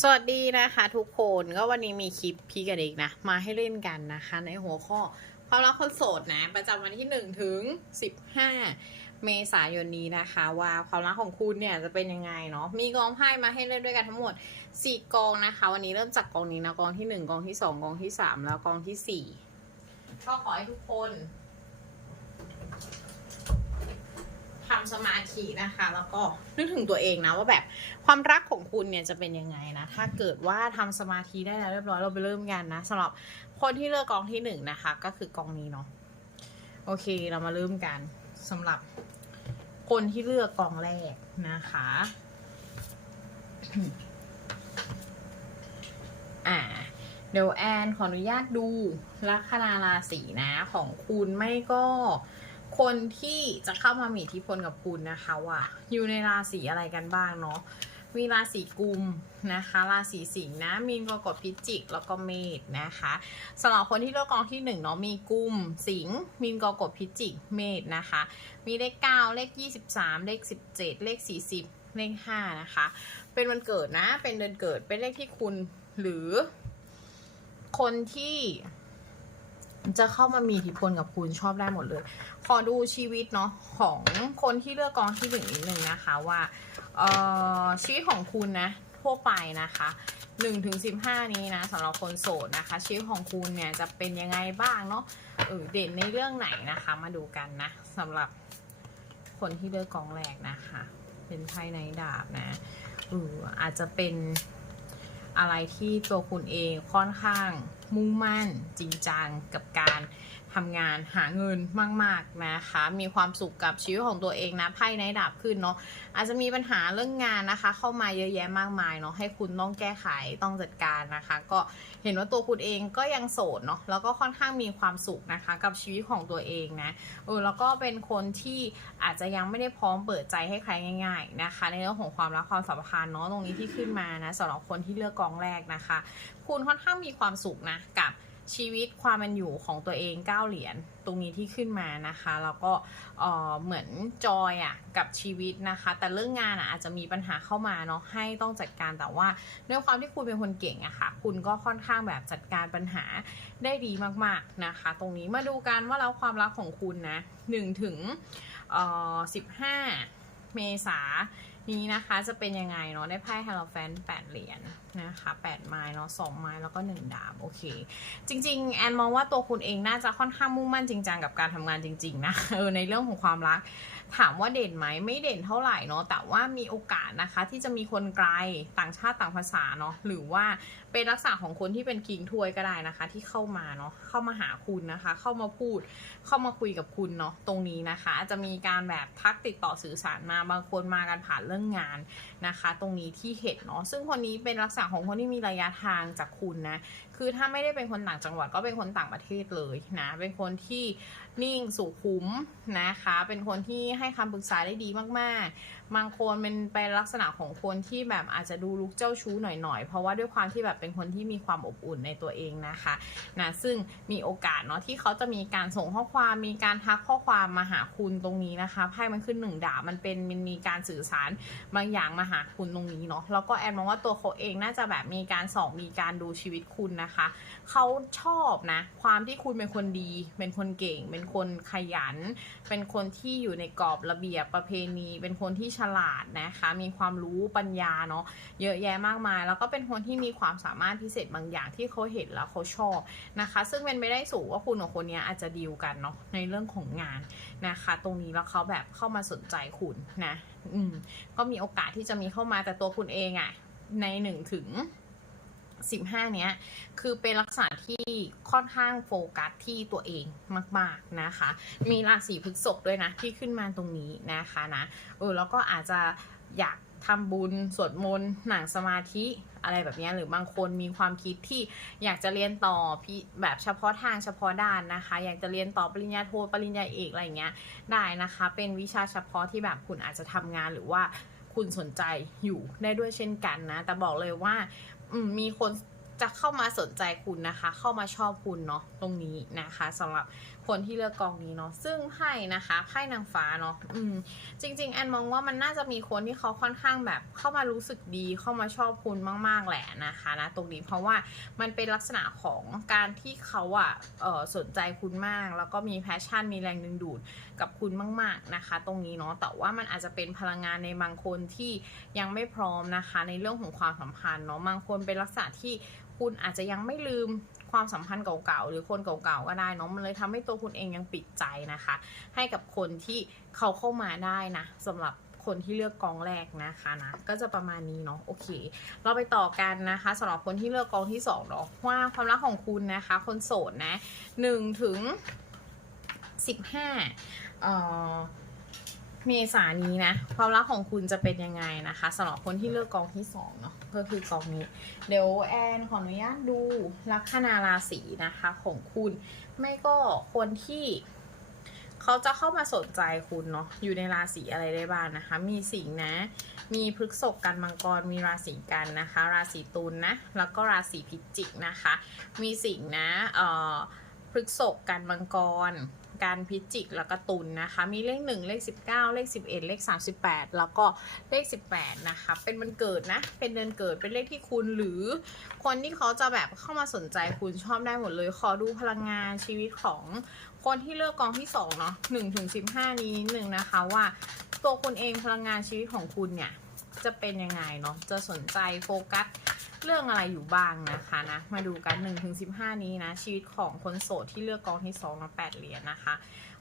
สวัสดีนะคะทุกคนก็วันนี้มีคลิปพี่กับเด็กนะ มาให้เล่นกันนะคะ ในหัวข้อความรักคนโสดนะ ประจำวันที่ 1 ถึง 15 เมษายนนี้นะคะ ว่าความรักของคุณเนี่ยจะเป็นยังไงเนาะมีกองไพ่มาให้เล่นด้วยกันทั้งหมด 4 กองนะคะ วันนี้เริ่มจากกองนี้นะกองที่ 1 กองที่ 2 กองที่ 3 แล้วกองทีสี่4 ก็ขอให้ทุกคน ทำสมาธินะคะ แล้วก็นึกถึงตัวเองนะว่าแบบความรักของคุณเนี่ยจะเป็นยังไงนะ ถ้าเกิดว่าทำสมาธิได้แล้วเรียบร้อยเราไปเริ่มกันนะสำหรับคนที่เลือกกองที่หนึ่งนะคะ ก็คือกองนี้เนาะโอเคเรามาเริ่มกันสำหรับคนที่เลือกกองแรกนะคะอ่าเดี๋ยวแอนขออนุญาตดูลัคนาราศีนะของคุณไม่ก็ คนที่จะเข้ามามีอิทธิพลกับคุณนะคะว่าอยู่ในราศีอะไรกันบ้างเนาะมีราศีกุมนะคะราศีสิงห์นะมีนกรกฎพิจิก แล้วก็เมษนะคะสำหรับคนที่เลือกกองที่หนึ่งเนาะมีกุมสิงห์มีนกรกฎพิจิกเมษนะคะ มีเลขเก้าเลขยี่สิบสามเลขสิบเจ็ดเลขสี่สิบเลขห้านะคะ เป็นวันเกิดนะเป็นเดือนเกิดเป็นเลขที่คุณหรือ คนที่ จะเข้ามามีอิทธิพลกับคุณชอบได้หมดเลย ขอดูชีวิตเนาะของคนที่เลือกกองที่หนึ่งนิดนึงนะคะว่าเอ่อชีวิตของคุณนะทั่วไปนะคะหนึ่งถึงสิบห้านี้นะสำหรับคนโสดนะคะ ชีวิตของคุณเนี่ยจะเป็นยังไงบ้างเนาะเออเด่นในเรื่องไหนนะคะ มาดูกันนะสำหรับคนที่เลือกกองแรกนะคะ เป็นไพ่ในดาบนะเอออาจจะเป็น อะไรที่ตัวคุณเองค่อนข้างมุ่งมั่นจริงจังกับการ ทำงานหาเงินมาก ๆนะคะ มีความสุขกับชีวิตของตัวเองนะไพ่ในดาบขึ้นเนาะอาจจะมีปัญหาเรื่องงานนะคะ เข้ามาเยอะแยะมากมายเนาะให้คุณต้องแก้ไขต้องจัดการนะคะ ก็เห็นว่าตัวคุณเองก็ยังโสดเนาะแล้วก็ค่อนข้างมีความสุขนะคะ กับชีวิตของตัวเองนะเออแล้วก็เป็นคนที่อาจจะยังไม่ได้พร้อมเปิดใจให้ใครง่าย ๆนะคะ ในเรื่องของความรักความสัมพันธ์เนาะตรงนี้ที่ขึ้นมานะสำหรับคนที่เลือกกองแรกนะคะ คุณค่อนข้างมีความสุขนะกับ ชีวิตความเป็นอยู่ของตัวเองเก้าเหรียญตรงนี้ที่ขึ้นมานะคะ แล้วก็เหมือนจอยอะกับชีวิตนะคะ แต่เรื่องงานอะอาจจะมีปัญหาเข้ามาเนาะให้ต้องจัดการแต่ว่าด้วยความที่คุณเป็นคนเก่งอะค่ะ คุณก็ค่อนข้างแบบจัดการปัญหาได้ดีมากๆนะคะ ตรงนี้มาดูกันว่าแล้วความรักของคุณนะหนึ่งถึงสิบห้าเมษานี้นะคะจะเป็นยังไงเนาะได้ไพ่ฮาโลแฟนแปดเหรียญ นะคะแปดไม้เนาะสองไม้แล้วก็หนึ่งดาบโอเค จริง ๆ แอนมองว่าตัวคุณเองน่าจะค่อนข้างมุ่งมั่นจริงจังกับการทำงานจริง ๆ นะเออในเรื่องของความรัก ถามว่าเด่นไหมไม่เด่นเท่าไหร่เนาะแต่ว่ามีโอกาสนะคะ ที่จะมีคนไกลต่างชาติต่างภาษาเนาะหรือว่าเป็นลักษณะของคนที่เป็นคิงถ้วยก็ได้นะคะ ที่เข้ามาเนาะเข้ามาหาคุณนะคะ เข้ามาพูดเข้ามาคุยกับคุณเนาะตรงนี้นะคะจจะมีการแบบทักติดต่อสื่อสารมาบางคนมากันผ่านเรื่องงานนะคะ ตรงนี้ที่เห็นเนาะซึ่งคนนี้เป็นลักษณะของคนที่มีระยะทางจากคุณนะ คือถ้าไม่ได้เป็นคนต่างจังหวัดก็เป็นคนต่างประเทศเลยนะ เป็นคนที่นิ่งสุขุมนะคะ เป็นคนที่ให้คำปรึกษาได้ดีมากๆ บางคนเป็นเป็นลักษณะของคนที่แบบอาจจะดูลุกเจ้าชู้หน่อยๆ เพราะว่าด้วยความที่แบบเป็นคนที่มีความอบอุ่นในตัวเองนะคะนะซึ่งมีโอกาสเนาะที่เขาจะมีการส่งข้อความมีการทักข้อความมาหาคุณตรงนี้นะคะไพ่มันขึ้นหนึ่งดาบมันเป็นมันมีการสื่อสารบางอย่างมาหาคุณตรงนี้เนาะแล้วก็แอนมองว่าตัวเขาเองน่าจะแบบมีการส่องมีการดูชีวิตคุณนะคะเขาชอบนะความที่คุณเป็นคนดี เป็นคนเก่ง เป็นคนขยัน เป็นคนที่อยู่ในกรอบระเบียบประเพณี เป็นคนที่ฉลาดนะคะ มีความรู้ปัญญาเนาะเยอะแยะมากมาย แล้วก็เป็นคนที่มีความสามารถพิเศษบางอย่างที่เขาเห็นแล้วเขาชอบนะคะ ซึ่งเป็นไปได้สูงว่าคุณกับคนนี้อาจจะดีลกันเนาะในเรื่องของงานนะคะ ตรงนี้แล้วเขาแบบเข้ามาสนใจคุณนะอืมก็มีโอกาสที่จะมีเข้ามาแต่ตัวคุณเองอะในหนึ่งถึง 15เนี้ย คือเป็นลักษณะที่ค่อนข้างโฟกัสที่ตัวเองมาก ๆนะคะ มีราศีพฤษภด้วยนะที่ขึ้นมาตรงนี้นะคะนะเออแล้วก็อาจจะอยากทำบุญสวดมนต์หนังสมาธิอะไรแบบนี้หรือบางคนมีความคิดที่อยากจะเรียนต่อพี่แบบเฉพาะทางเฉพาะด้านนะคะ อยากจะเรียนต่อปริญญาโทปริญญาเอกอะไรอย่างเงี้ยได้นะคะ เป็นวิชาเฉพาะที่แบบคุณอาจจะทำงานหรือว่าคุณสนใจอยู่ได้ด้วยเช่นกันนะ แต่บอกเลยว่า มมีคนจะเข้ามาสนใจคุณนะคะ เข้ามาชอบคุณเนาะตรงนี้นะคะสำหรับ คนที่เลือกกองนี้เนาะซึ่งไพ่นะคะไพ่นางฟ้าเนาะอืมจริง ๆ แอนมองว่ามันน่าจะมีคนที่เขาค่อนข้างแบบเข้ามารู้สึกดีเข้ามาชอบคุณมาก ๆ แหละนะคะนะตรงนี้เพราะว่ามันเป็นลักษณะของการที่เขาอะเอ่อสนใจคุณมาก แล้วก็มีแพชชั่นมีแรงดึงดูดกับคุณมาก ๆนะคะ ตรงนี้เนาะแต่ว่ามันอาจจะเป็นพลังงานในบางคนที่ยังไม่พร้อมนะคะ ในเรื่องของความสัมพันธ์เนาะบางคนเป็นลักษณะที่คุณอาจจะยังไม่ลืม ความสัมพันธ์เก่าๆหรือคนเก่าๆก็ได้เนาะมันเลยทำให้ตัวคุณเองยังปิดใจนะคะ ให้กับคนที่เขาเข้ามาได้นะสำหรับคนที่เลือกกองแรกนะคะนะก็จะประมาณนี้เนาะโอเค เราไปต่อกันนะคะสำหรับคนที่เลือกกองที่สองเนาะว่าความรักของคุณนะคะ คนโสดนะหนึ่งถึงสิบห้าเอ่อ เมษานี้นะ ความรักของคุณจะเป็นยังไงนะคะสำหรับคนที่เลือกกองที่สองเนาะก็คือกองนี้ เดี๋ยวแอนขออนุญาตดูลัคนาราศีนะคะของคุณ ไม่ก็คนที่เขาจะเข้ามาสนใจคุณเนาะอยู่ในราศีอะไรได้บ้างนะคะ มีสิงห์นะ มีพฤกษภกันมังกรมีราศีกันนะคะ ราศีตุลนะแล้วก็ราศีพิจิกนะคะ มีสิงห์นะเอ่อพฤกษภกันมังกร การพิจิกแล้วก็ตุลนะคะ มีเลขหนึ่งเลขสิบเก้าเลขสิบเอ็ดเลขสามสิบแปดแล้วก็เลขสิบแปดนะคะ เป็นวันเกิดนะ เป็นเดือนเกิด เป็นเลขที่คุณหรือ คนที่เขาจะแบบเข้ามาสนใจคุณชอบได้หมดเลย ขอดูพลังงานชีวิตของคนที่เลือกกองที่สองเนาะหนึ่งถึงสิบห้านี้นิดนึงนะคะว่าตัวคุณเองพลังงานชีวิตของคุณเนี่ยจะเป็นยังไงเนาะ จะสนใจโฟกัส เรื่องอะไรอยู่บ้างนะคะนะ มาดูกัน1ถึง15นี้นะ ชีวิตของคนโสดที่เลือกกองที่2เนาะ8เหรียญนะคะ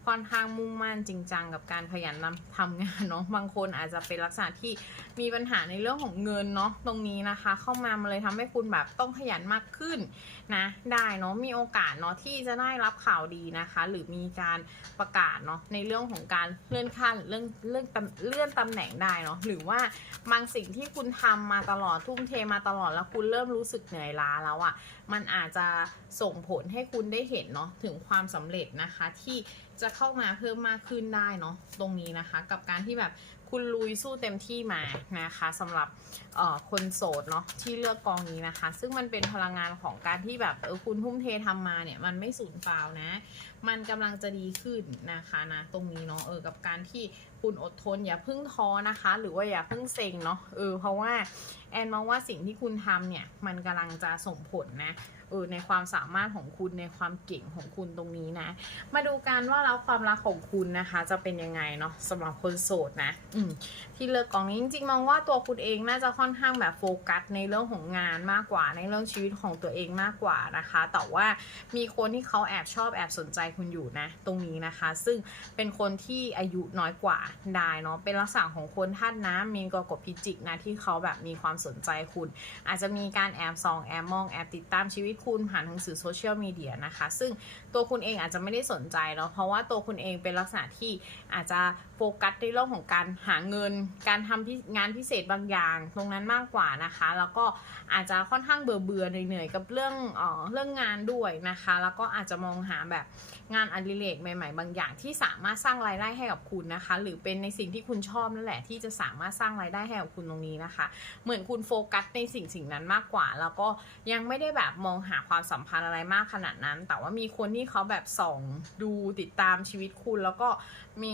ค่อนข้างมุ่งมั่นจริงจังกับการขยันนำทำงานเนาะบางคนอาจจะเป็นลักษณะที่มีปัญหาในเรื่องของเงินเนาะตรงนี้นะคะ เข้ามามันเลยทำให้คุณแบบต้องขยันมากขึ้นนะได้เนาะมีโอกาสเนาะที่จะได้รับข่าวดีนะคะ หรือมีการประกาศเนาะในเรื่องของการเลื่อนขั้นเรื่องเรื่องเลื่อนตำแหน่งได้เนาะหรือว่าบางสิ่งที่คุณทำมาตลอดทุ่มเทมาตลอดแล้วคุณเริ่มรู้สึกเหนื่อยล้าแล้วอะ่ะมันอาจจะส่งผลให้คุณได้เห็นเนาะถึงความสำเร็จนะคะที่ จะเข้ามาเพิ่มมากขึ้นได้เนาะตรงนี้นะคะ กับการที่แบบคุณลุยสู้เต็มที่มานะคะสำหรับเอ่อคนโสดเนาะที่เลือกกองนี้นะคะ ซึ่งมันเป็นพลังงานของการที่แบบเออคุณทุ่มเททำมาเนี่ยมันไม่สูญเปล่านะ มันกำลังจะดีขึ้นนะคะนะตรงนี้เนาะเออกับการที่คุณอดทนอย่าเพิ่งท้อนะคะ หรือว่าอย่าเพิ่งเซ็งเนาะเออเพราะว่าแอนมองว่าสิ่งที่คุณทำเนี่ยมันกำลังจะส่งผลนะ เออในความสามารถของคุณในความเก่งของคุณตรงนี้นะ มาดูกันว่าแล้วความรักของคุณนะคะ จะเป็นยังไงเนาะสำหรับคนโสดนะ อืมที่เลือกกองนี้จริงๆมองว่าตัวคุณเองน่าจะค่อนข้างแบบโฟกัสในเรื่องของงานมากกว่า ในเรื่องชีวิตของตัวเองมากกว่านะคะ แต่ว่ามีคนที่เขาแอบชอบแอบสนใจคุณอยู่นะ ตรงนี้นะคะ ซึ่งเป็นคนที่อายุน้อยกว่าได้เนาะเป็นลักษณะของคนธาตุน้ำมีนกรกฎพิจิกนะที่เขาแบบมีความสนใจคุณ อาจจะมีการแอบส่องแอบมองแอบติดตามชีวิตคุณผ่านทางสื่อโซเชียลมีเดียนะคะ ซึ่ง ตัวคุณเองอาจจะไม่ได้สนใจเนาะเพราะว่าตัวคุณเองเป็นลักษณะที่อาจจะโฟกัสในเรื่องของการหาเงิน การทำงานพิเศษบางอย่าง ตรงนั้นมากกว่านะคะ แล้วก็อาจจะค่อนข้างเบื่อเบื่อเหนื่อยๆกับเรื่องเอ่อเรื่องงานด้วยนะคะ แล้วก็อาจจะมองหาแบบงานอดิเรกใหม่ ๆ บางอย่าง ที่สามารถสร้างรายได้ให้กับคุณนะคะ หรือเป็นในสิ่งที่คุณชอบนั่นแหละ ที่จะสามารถสร้างรายได้ให้กับคุณตรงนี้นะคะ เหมือนคุณโฟกัสในสิ่งสิ่งนั้นมากกว่า แล้วก็ยังไม่ได้แบบมองหาความสัมพันธ์อะไรมากขนาดนั้น แต่ว่ามีคนที่เขาแบบส่องดูติดตามชีวิตคุณ แล้วก็มี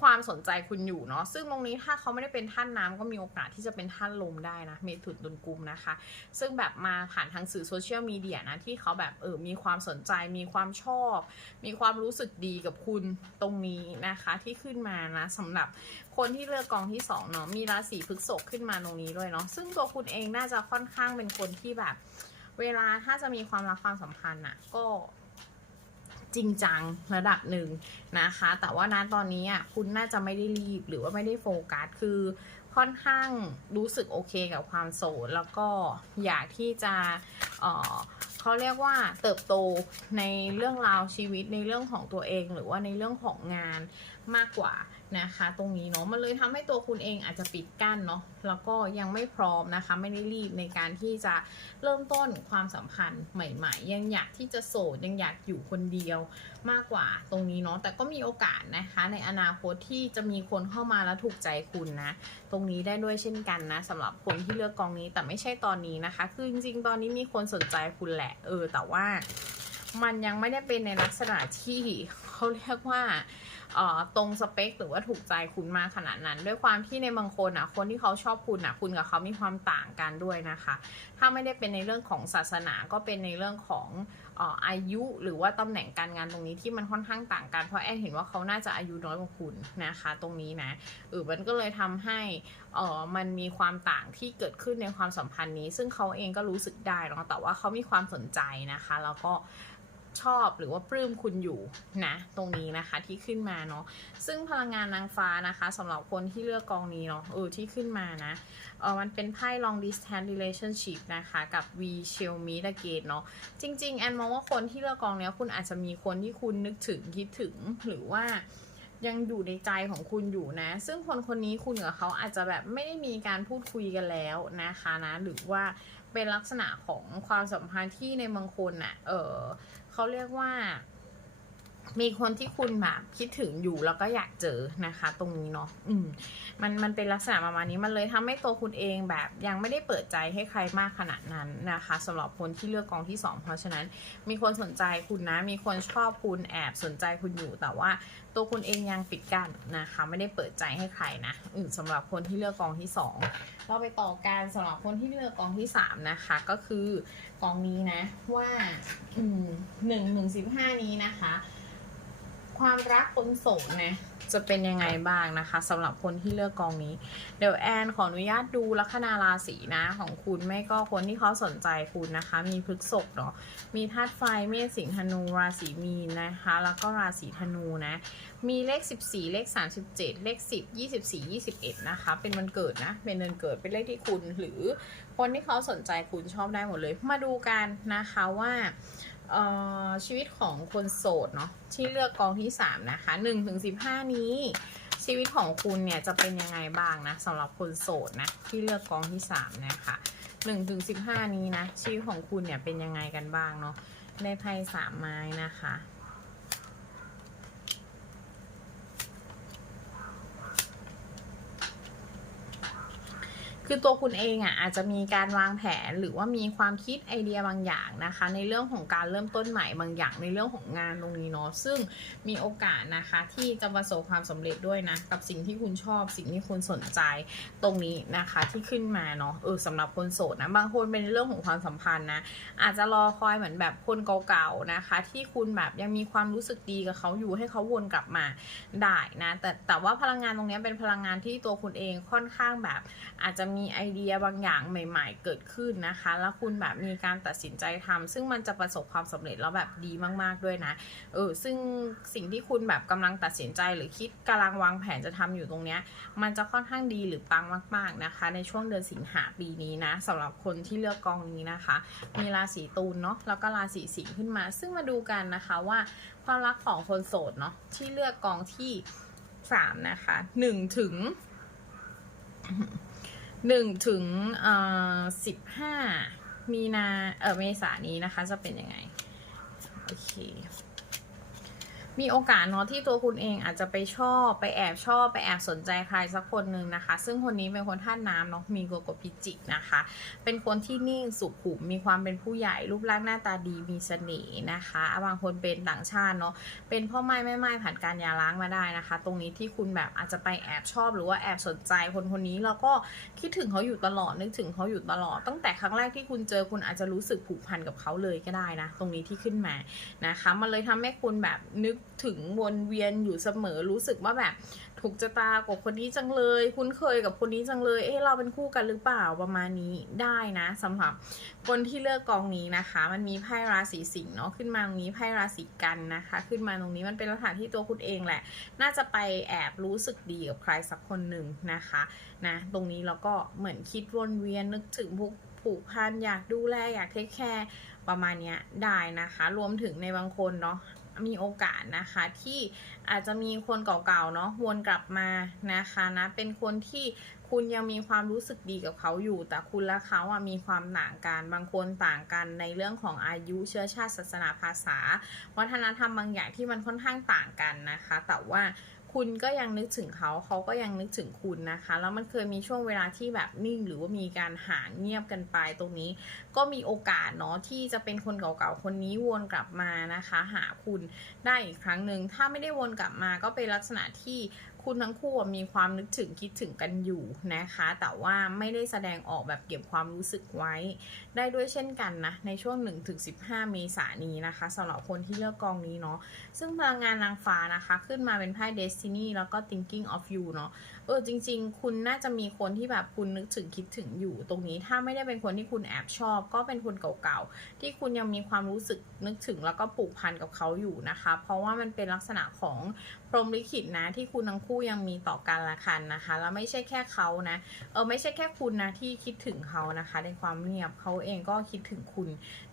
ความสนใจคุณอยู่เนาะซึ่งตรงนี้ถ้าเขาไม่ได้เป็นท่านน้ำก็มีโอกาสที่จะเป็นท่านลมได้นะเมถุนตุลกุมนะคะ ซึ่งแบบมาผ่านทางสื่อโซเชียลมีเดียนะที่เขาแบบเออมีความสนใจมีความชอบ มีความรู้สึกดีกับคุณตรงนี้นะคะที่ขึ้นมานะสำหรับคนที่เลือกกองที่สองเนาะมีราศีพฤษภขึ้นมาตรงนี้ด้วยเนาะซึ่งตัวคุณเองน่าจะค่อนข้างเป็นคนที่แบบ เวลาถ้าจะมีความรักความสัมพันธ์อะก็ จริงจังระดับหนึ่งนะคะ แต่ว่านะตอนนี้อะคุณน่าจะไม่ได้รีบหรือว่าไม่ได้โฟกัสคือค่อนข้างรู้สึกโอเคกับความโสดแล้วก็อยากที่จะเออเขาเรียกว่าเติบโตในเรื่องราวชีวิตในเรื่องของตัวเอง หรือว่าในเรื่องของงานมากกว่า นะคะ ตรงนี้เนาะมันเลยทำให้ตัวคุณเองอาจจะปิดกั้นเนาะแล้วก็ยังไม่พร้อมนะคะ ไม่ได้รีบในการที่จะเริ่มต้นความสัมพันธ์ใหม่ ๆ ยังอยากที่จะโสดยังอยากอยู่คนเดียวมากกว่าตรงนี้เนาะแต่ก็มีโอกาสนะคะ ในอนาคตที่จะมีคนเข้ามาแล้วถูกใจคุณนะ ตรงนี้ได้ด้วยเช่นกันนะสำหรับคนที่เลือกกองนี้แต่ไม่ใช่ตอนนี้นะคะ คือจริงๆตอนนี้มีคนสนใจคุณแหละ เออแต่ว่า มันยังไม่ได้เป็นในลักษณะที่เขาเรียกว่าตรงสเปคหรือว่าถูกใจคุณมากขนาดนั้น ด้วยความที่ในบางคนอะคนที่เขาชอบคุณอะคุณกับเขามีความต่างกันด้วยนะคะ ถ้าไม่ได้เป็นในเรื่องของศาสนาก็เป็นในเรื่องของอายุหรือว่าตำแหน่งการงานตรงนี้ที่มันค่อนข้างต่างกันเพราะแอนเห็นว่าเขาน่าจะอายุน้อยกว่าคุณนะคะ ตรงนี้นะเออมันก็เลยทำให้เออมันมีความต่างที่เกิดขึ้นในความสัมพันธ์นี้ ซึ่งเขาเองก็รู้สึกได้เนาะแต่ว่าเขามีความสนใจนะคะ แล้วก็ ชอบหรือว่าปลื้มคุณอยู่นะตรงนี้นะคะที่ขึ้นมาเนาะซึ่งพลังงานนางฟ้านะคะสำหรับคนที่เลือกกองนี้เนาะเออที่ขึ้นมานะเออมันเป็นไพ่ long distance relationship นะคะกับ V shall meet again เนาะจริง ๆ แอนมองว่าคนที่เลือกกองเนี้ยคุณอาจจะมีคนที่คุณนึกถึงคิดถึงหรือว่ายังอยู่ในใจของคุณอยู่นะ ซึ่งคนคนนี้คุณกับเขาอาจจะแบบไม่ได้มีการพูดคุยกันแล้วนะคะนะ หรือว่าเป็นลักษณะของความสัมพันธ์ที่ในบางคนน่ะ เออ เขาเรียกว่า มีคนที่คุณแบบคิดถึงอยู่แล้วก็อยากเจอนะคะ ตรงนี้เนาะอืมมันมันเป็นลักษณะประมาณนี้มันเลยทำให้ตัวคุณเองแบบยังไม่ได้เปิดใจให้ใครมากขนาดนั้นนะคะสำหรับคนที่เลือกกองที่ 2 เพราะฉะนั้น มีคนสนใจคุณนะ มีคนชอบคุณแอบสนใจคุณอยู่ แต่ว่าตัวคุณเองยังปิดกั้นนะคะ ไม่ได้เปิดใจให้ใครนะอืมสำหรับคนที่เลือกกองที่ 2 เราไปต่อการสำหรับคนที่เลือกกองที่ 3 นะคะ ก็คือกองนี้นะว่าอืมหนึ่งหนึ่งสิบห้านี้นะคะ ความรักคนโสดนะจะเป็นยังไงบ้างนะคะสำหรับคนที่เลือกกองนี้ เดี๋ยวแอนขออนุญาตดูลัคนาราศีนะ ของคุณไม่ก็คนที่เขาสนใจคุณนะคะ มีพฤกษกเนาะมีธาตุไฟเมษสิงห์ธนูราศีมีนนะคะ แล้วก็ราศีธนูนะมีเลข 14 เลข 37 เลข 10 24 21 นะคะ เป็นวันเกิดนะ เป็นเดือนเกิดเป็นเลขที่คุณ หรือคนที่เขาสนใจคุณชอบได้หมดเลย มาดูกันนะคะว่า ชีวิตของคนโสดเนาะที่เลือกกองที่3นะคะ1ถึง15นี้ ชีวิตของคุณเนี่ยจะเป็นยังไงบ้างนะสำหรับคนโสดนะที่เลือกกองที่3นะคะ1ถึง15นี้นะชีวิตของคุณเนี่ยเป็นยังไงกันบ้างเนาะในไพ่สามไม้นะคะ คือตัวคุณเองอะอาจจะมีการวางแผนหรือว่ามีความคิดไอเดียบางอย่างนะคะ ในเรื่องของการเริ่มต้นใหม่บางอย่างในเรื่องของงานตรงนี้เนาะซึ่งมีโอกาสนะคะที่จะประสบความสำเร็จด้วยนะกับสิ่งที่คุณชอบสิ่งที่คุณสนใจตรงนี้นะคะที่ขึ้นมาเนาะเออสำหรับคนโสดนะบางคนเป็นเรื่องของความสัมพันธ์นะอาจจะรอคอยเหมือนแบบคนเก่าๆนะคะ ที่คุณแบบยังมีความรู้สึกดีกับเขาอยู่ให้เขาวนกลับมาได้นะแต่แต่ว่าพลังงานตรงนี้เป็นพลังงานที่ตัวคุณเองค่อนข้างแบบอาจจะมีไอเดียบางอย่างใหม่ ๆ เกิดขึ้นนะคะ แล้วคุณแบบมีการตัดสินใจทำซึ่งมันจะประสบความสำเร็จแล้วแบบดีมากๆด้วยนะ เออ ซึ่งสิ่งที่คุณแบบกำลังตัดสินใจหรือคิดกำลังวางแผนจะทำอยู่ตรงเนี้ย มันจะค่อนข้างดีหรือปังมาก ๆนะคะ ในช่วงเดือนสิงหาปีนี้นะสำหรับคนที่เลือกกองนี้นะคะ มีราศีตุลเนาะ แล้วก็ราศีสิงห์ขึ้นมา ซึ่งมาดูกันนะคะว่าความรักของคนโสดเนาะที่เลือกกองที่สามนะคะหนึ่งถึง หนึ่งถึงเอ่อสิบห้ามีนาเออเมษานี้นะคะ จะเป็นยังไง โอเค มีโอกาสเนาะที่ตัวคุณเองอาจจะไปชอบไปแอบชอบไปแอบสนใจใครสักคนหนึ่งนะคะ ซึ่งคนนี้เป็นคนท่าตุน้ำเนาะมีโกโกพิจิกนะคะ เป็นคนที่นิ่งสุขุมมีความเป็นผู้ใหญ่รูปร่างหน้าตาดีมีเสน่ห์นะคะบางคนเป็นต่างชาติเนาะเป็นพ่อไม้แม่ไม้ผ่านการยาล้างมาได้นะคะ ตรงนี้ที่คุณแบบอาจจะไปแอบชอบหรือว่าแอบสนใจคนคนนี้แล้วก็คิดถึงเขาอยู่ตลอดนึกถึงเขาอยู่ตลอด ตั้งแต่ครั้งแรกที่คุณเจอคุณอาจจะรู้สึกผูกพันกับเขาเลยก็ได้นะ ตรงนี้ที่ขึ้นมานะคะ มันเลยทำให้คุณแบบนึก ถึงวนเวียนอยู่เสมอรู้สึกว่าแบบ ถูกจะตากับคนนี้จังเลย คุ้นเคยกับคนนี้จังเลย เอ๊ะเราเป็นคู่กันหรือเปล่าประมาณนี้ได้นะสำหรับคนที่เลือกกองนี้นะคะ มันมีไพ่ราศีสิงห์เนาะขึ้นมาตรงนี้ไพ่ราศีกันนะคะ ขึ้นมาตรงนี้มันเป็นลักษณะที่ตัวคุณเองแหละ น่าจะไปแอบรู้สึกดีกับใครสักคนหนึ่งนะคะนะตรงนี้เราก็เหมือนคิดวนเวียนนึกถึงผูกผูกพันอยากดูแลอยากเทคแคร์ประมาณนี้ได้นะคะ รวมถึงในบางคนเนาะ มีโอกาสนะคะที่อาจจะมีคนเก่าๆเนาะวนกลับมานะคะนะเป็นคนที่คุณยังมีความรู้สึกดีกับเขาอยู่ แต่คุณและเขาอะมีความต่างกันบางคนต่างกันในเรื่องของอายุเชื้อชาติศาสนาภาษา วัฒนธรรมบางอย่างที่มันค่อนข้างต่างกันนะคะ แต่ว่า คุณก็ยังนึกถึงเขาเขาก็ยังนึกถึงคุณนะคะ แล้วมันเคยมีช่วงเวลาที่แบบนิ่ง หรือว่ามีการห่างเงียบกันไปตรงนี้ ก็มีโอกาสเนาะที่จะเป็นคนเก่าๆคนนี้วนกลับมานะคะ หาคุณได้อีกครั้งหนึ่งถ้าไม่ได้วนกลับมาก็เป็นลักษณะที่ คุณทั้งคู่มีความนึกถึงคิดถึงกันอยู่นะคะ แต่ว่าไม่ได้แสดงออกแบบเก็บความรู้สึกไว้ ได้ด้วยเช่นกันนะ ในช่วง 1-15 เมษายนนี้นะคะสำหรับคนที่เลือกกองนี้เนาะซึ่งพลังงานนางฟ้านะคะ ขึ้นมาเป็นไพ่ Destiny แล้วก็ Thinking of You เนาะ เออจริง ๆ คุณน่าจะมีคนที่แบบคุณนึกถึงคิดถึงอยู่ตรงนี้ ถ้าไม่ได้เป็นคนที่คุณแอบชอบ ก็เป็นคนเก่าๆที่คุณยังมีความรู้สึกนึกถึงแล้วก็ผูกพันกับเขาอยู่นะคะ เพราะว่ามันเป็นลักษณะของพรหมลิขิตนะที่คุณทั้งคู่ยังมีต่อกันละกันนะคะ แล้วไม่ใช่แค่เขานะเออไม่ใช่แค่คุณนะที่คิดถึงเขานะคะ ในความเงียบเขาเองก็คิดถึงคุณ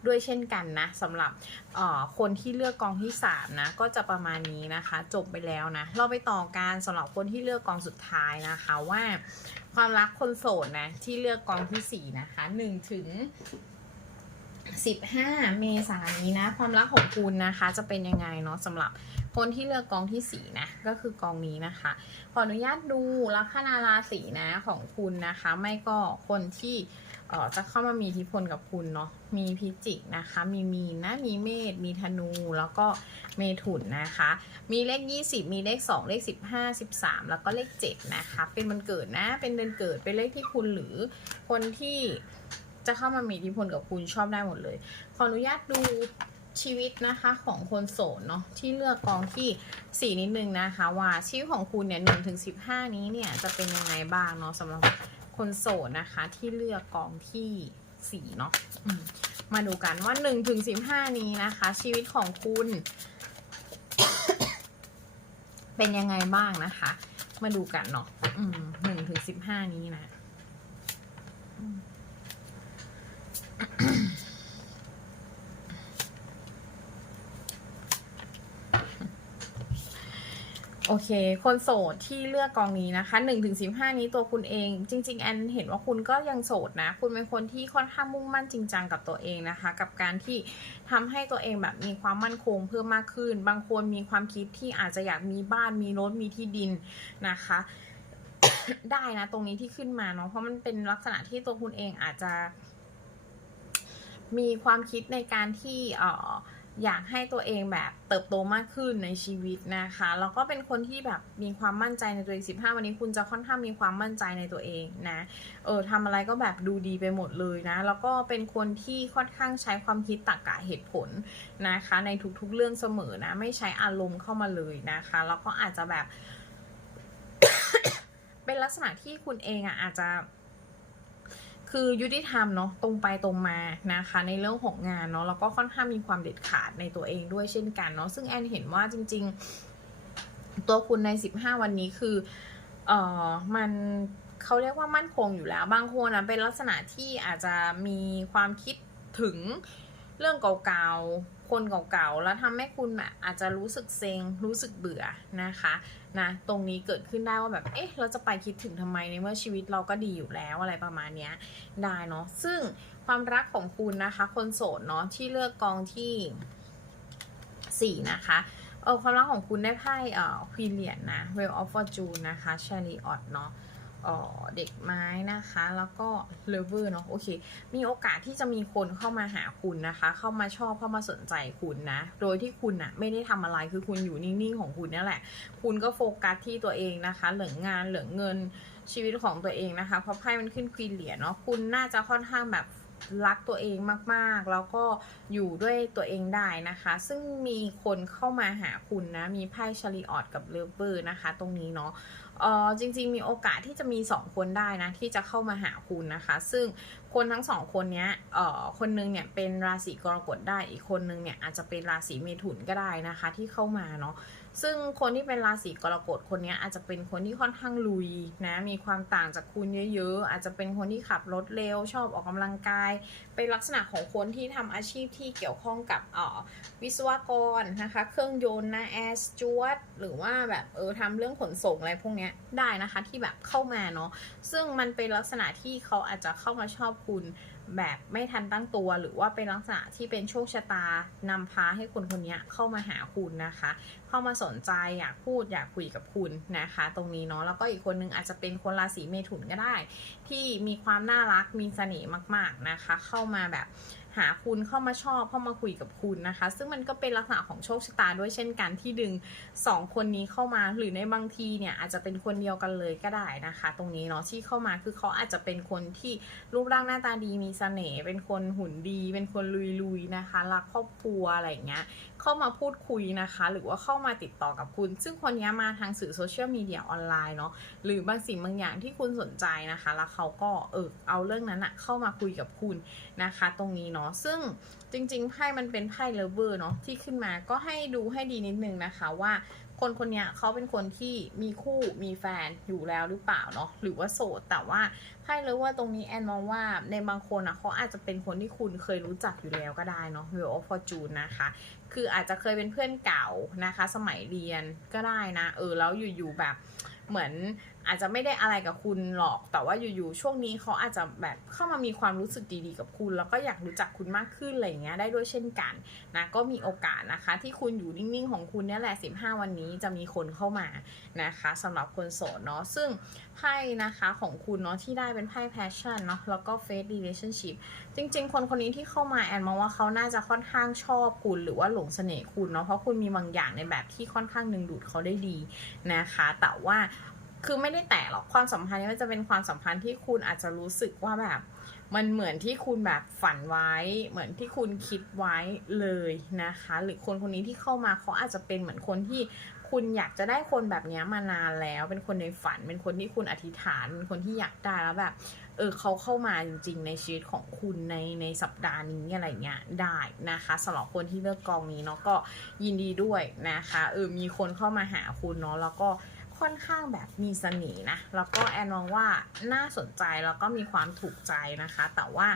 ด้วยเช่นกันนะสำหรับคนที่เลือกกองที่3นะก็จะประมาณนี้นะคะ จบไปแล้วนะ เราไปต่อการสำหรับคนที่เลือกกองสุดท้ายนะคะว่าความรักคนโสดนะที่เลือกกองที่สี่นะคะ1ถึง15 เมษายนนี้นะ ความรักของคุณนะคะจะเป็นยังไงเนาะสำหรับคนที่เลือกกองที่ 4 นะ ก็คือกองนี้นะคะ ขออนุญาตดูลัคนาราศีนะของคุณนะคะ ไม่ก็คนที่ เอ่อจะเข้ามามีอิทธิพลกับคุณเนาะมีพิจิกนะคะ มีมีนนะมีเมษมีธนูแล้วก็เมถุนนะคะ มีเลข 20 มีเลข 2 เลข 15 13 แล้วก็เลข7นะคะเป็นวันเกิดนะเป็นเดือนเกิดเป็นเลขที่คุณหรือคนที่จะเข้ามามีอิทธิพลกับคุณชอบได้หมดเลย ขออนุญาตดูชีวิตนะคะของคนโสดเนาะที่เลือกกองที่ 4 นิดนึงนะคะ ว่าชีวิตของคุณเนี่ย1ถึง15นี้เนี่ยจะเป็นยังไงบ้างเนาะสำหรับ คนโสดนะคะ ที่เลือกกองที่4เนาะมาดูกันว่า1ถึง15นี้นะคะ ชีวิตของคุณ เป็นยังไงบ้างนะคะ มาดูกันเนาะหนึ่งถึงสิบห้านี้นะอืม โอเค คนโสดที่เลือกกองนี้นะคะ1นถึงสินี้ตัวคุณเอง จริง ๆ แอนเห็นว่าคุณก็ยังโสดนะ คุณเป็นคนที่ค่อนข้างมุ่งมั่นจริงจังกับตัวเองนะคะ กับการที่ทำให้ตัวเองแบบมีความมั่นคงเพิ่มมากขึ้น บางคนมีความคิดที่อาจจะอยากมีบ้านมีรถมีที่ดินนะคะ ได้นะตรงนี้ที่ขึ้นมาเนาะเพราะมันเป็นลักษณะที่ตัวคุณเองอาจจะ มีความคิดในการที่เอ่อ อยากให้ตัวเองแบบเติบโตมากขึ้นในชีวิตนะคะ แล้วก็เป็นคนที่แบบมีความมั่นใจในตัวเอง15 วันนี้คุณจะค่อนข้างมีความมั่นใจในตัวเองนะ เออทำอะไรก็แบบดูดีไปหมดเลยนะ แล้วก็เป็นคนที่ค่อนข้างใช้ความคิดตรรกะเหตุผลนะคะ ในทุกๆเรื่องเสมอนะ ไม่ใช้อารมณ์เข้ามาเลยนะคะ แล้วก็อาจจะแบบ เป็นลักษณะที่คุณเองอะอาจจะ คือยุติธรรมเนาะตรงไปตรงมานะคะ ในเรื่องของงานเนาะแล้วก็ค่อนข้างมีความเด็ดขาดในตัวเองด้วยเช่นกันเนาะซึ่งแอนเห็นว่าจริง ๆ ตัวคุณใน 15 วันนี้คือเอ่อมันเขาเรียกว่ามั่นคงอยู่แล้ว บางคนนะเป็นลักษณะที่อาจจะมีความคิดถึงเรื่องเก่าๆ คนเก่าๆ แล้วทำให้คุณแบบอาจจะรู้สึกเซ็ง รู้สึกเบื่อนะคะนะตรงนี้เกิดขึ้นได้ว่าแบบเอ๊ะเราจะไปคิดถึงทำไมในเมื่อชีวิตเราก็ดีอยู่แล้วอะไรประมาณเนี้ยได้เนาะซึ่งความรักของคุณนะคะ คนโสดเนาะที่เลือกกองที่สี่นะคะเออความรักของคุณได้ไพ่เอ่อควีเลียนนะ Well of Fortune นะคะชาลีออตเนาะ เด็กไม้นะคะ แล้วก็เลเวอร์เนาะโอเค มีโอกาสที่จะมีคนเข้ามาหาคุณนะคะ เข้ามาชอบเข้ามาสนใจคุณนะ โดยที่คุณนะไม่ได้ทำอะไรคือคุณอยู่นิ่งๆของคุณนี่นแหละ คุณก็โฟกัสที่ตัวเองนะคะ เหลืองงานเหลืองเงินชีวิตของตัวเองนะคะเพราะไพ่มันขึ้นควีนเหรียญเนาะคุณน่าจะค่อนข้างแบบรักตัวเองมากๆ แล้วก็อยู่ด้วยตัวเองได้นะคะ ซึ่งมีคนเข้ามาหาคุณนะ มีไพ่ชาริออตกับเลเวอร์นะคะ ตรงนี้เนาะ เออจริงๆมีโอกาสที่จะมี 2 คนได้นะ ที่จะเข้ามาหาคุณนะคะ ซึ่งคนทั้งสองคนเนี้ยเอ่อคนนึงเนี่ยเป็นราศีกรกฎได้อีกคนนึงเนี่ยอาจจะเป็นราศีเมถุนก็ได้นะคะที่เข้ามาเนาะ ซึ่งคนที่เป็นราศีกรกฎคนนี้อาจจะเป็นคนที่ค่อนข้างลุยนะมีความต่างจากคุณเยอะๆ อาจจะเป็นคนที่ขับรถเร็วชอบออกกำลังกาย เป็นลักษณะของคนที่ทำอาชีพที่เกี่ยวข้องกับอ่อวิศวกรนะคะเครื่องยนต์นะแอร์สจวตหรือว่าแบบเออทำเรื่องขนส่งอะไรพวกนี้ได้นะคะที่แบบเข้ามาเนาะซึ่งมันเป็นลักษณะที่เขาอาจจะเข้ามาชอบคุณ แบบไม่ทันตั้งตัว หรือว่าเป็นลักษณะที่เป็นโชคชะตานำพาให้คนคนนี้เข้ามาหาคุณนะคะ เข้ามาสนใจอยากพูดอยากคุยกับคุณนะคะ ตรงนี้เนาะแล้วก็อีกคนนึงอาจจะเป็นคนราศีเมถุนก็ได้ ที่มีความน่ารักมีเสน่ห์มาก ๆนะคะ เข้ามาแบบ หาคุณเข้ามาชอบเข้ามาคุยกับคุณนะคะ ซึ่งมันก็เป็นลักษณะของโชคชะตาด้วยเช่นกันที่ดึงสองคนนี้เข้ามาหรือในบางทีเนี่ยอาจจะเป็นคนเดียวกันเลยก็ได้นะคะ ตรงนี้เนาะที่เข้ามาคือเขาอาจจะเป็นคนที่รูปร่างหน้าตาดีมีเสน่ห์เป็นคนหุ่นดี เป็นคนลุยๆนะคะรักครอบครัวอะไรอย่างเงี้ย เข้ามาพูดคุยนะคะ หรือว่าเข้ามาติดต่อกับคุณ ซึ่งคนนี้มาทางสื่อโซเชียลมีเดียออนไลน์เนาะหรือบางสิ่งบางอย่างที่คุณสนใจนะคะ แล้วเขาก็เออเอาเรื่องนั้นอะเข้ามาคุยกับคุณนะคะ ตรงนี้เนาะซึ่งจริงๆไพ่มันเป็นไพ่เลเวอร์เนาะที่ขึ้นมาก็ให้ดูให้ดีนิดนึงนะคะว่า คนคนนี้เขาเป็นคนที่มีคู่มีแฟนอยู่แล้วหรือเปล่าเนาะหรือว่าโสด แต่ว่าไพ่เลเวอร์ตรงนี้แอนมองว่าในบางคนอะเขาอาจจะเป็นคนที่คุณเคยรู้จักอยู่แล้วก็ได้เนาะ Wheel of Fortune นะคะ คืออาจจะเคยเป็นเพื่อนเก่านะคะ สมัยเรียนก็ได้นะ เออแล้วอยู่ๆแบบเหมือน อาจจะไม่ได้อะไรกับคุณหรอก แต่ว่าอยู่ๆช่วงนี้เขาอาจจะแบบเข้ามามีความรู้สึกดีๆกับคุณ แล้วก็อยากรู้จักคุณมากขึ้นอะไรอย่างเงี้ยได้ด้วยเช่นกันนะก็มีโอกาสนะคะ ที่คุณอยู่นิ่งๆของคุณเนี่ยแหละ 15 วันนี้จะมีคนเข้ามานะคะสำหรับคนโสดเนาะซึ่งไพ่นะคะของคุณเนาะที่ได้เป็นไพ่ passion เนาะแล้วก็ faith relationship จริง ๆ คนคนนี้ที่เข้ามาแอนมองว่าเขาน่าจะค่อนข้างชอบคุณหรือว่าหลงเสน่ห์คุณเนาะเพราะคุณมีบางอย่างในแบบที่ค่อนข้างดึงดูดเขาได้ดีนะคะ แต่ว่า คือไม่ได้แต่หรอกความสัมพันธ์นี้มันจะเป็นความสัมพันธ์ที่คุณอาจจะรู้สึกว่าแบบ มันเหมือนที่คุณแบบฝันไว้ เหมือนที่คุณคิดไว้เลยนะคะ หรือคนคนนี้ที่เข้ามาเขาอาจจะเป็นเหมือนคนที่คุณอยากจะได้คนแบบนี้มานานแล้ว เป็นคนในฝัน เป็นคนที่คุณอธิษฐานเป็นคนที่อยากได้แล้วแบบ เออเขาเข้ามาจริง ๆ ในชีวิตของคุณในในสัปดาห์นี้อะไรเงี้ยได้นะคะสำหรับคนที่เลือกกองนี้เนาะก็ยินดีด้วยนะคะเออมีคนเข้ามาหาคุณเนาะแล้วก็ ค่อนข้างแบบมีเสน่ห์นะ แล้วก็แอนมองว่าน่าสนใจแล้วก็มีความถูกใจนะคะ แต่ว่า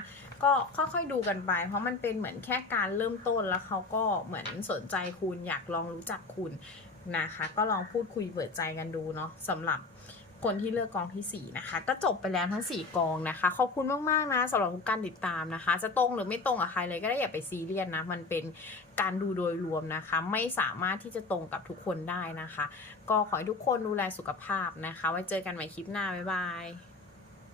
ก็ค่อยๆดูกันไป เพราะมันเป็นเหมือนแค่การเริ่มต้นแล้วเขาก็เหมือนสนใจคุณอยากลองรู้จักคุณนะคะ ก็ลองพูดคุยเปิดใจกันดูเนาะสำหรับ คนที่เลือกกองที่ 4 นะคะ ก็จบไปแล้วทั้ง 4 กองนะคะ ขอบคุณมาก ๆ นะสำหรับทุกการติดตามนะคะ จะตรงหรือไม่ตรงกับใครเลยก็ได้อย่าไปซีเรียสนะ มันเป็นการดูโดยรวมนะคะ ไม่สามารถที่จะตรงกับทุกคนได้นะคะ ก็ขอให้ทุกคนดูแลสุขภาพนะคะ ไว้เจอกันใหม่คลิปหน้า บ๊ายบาย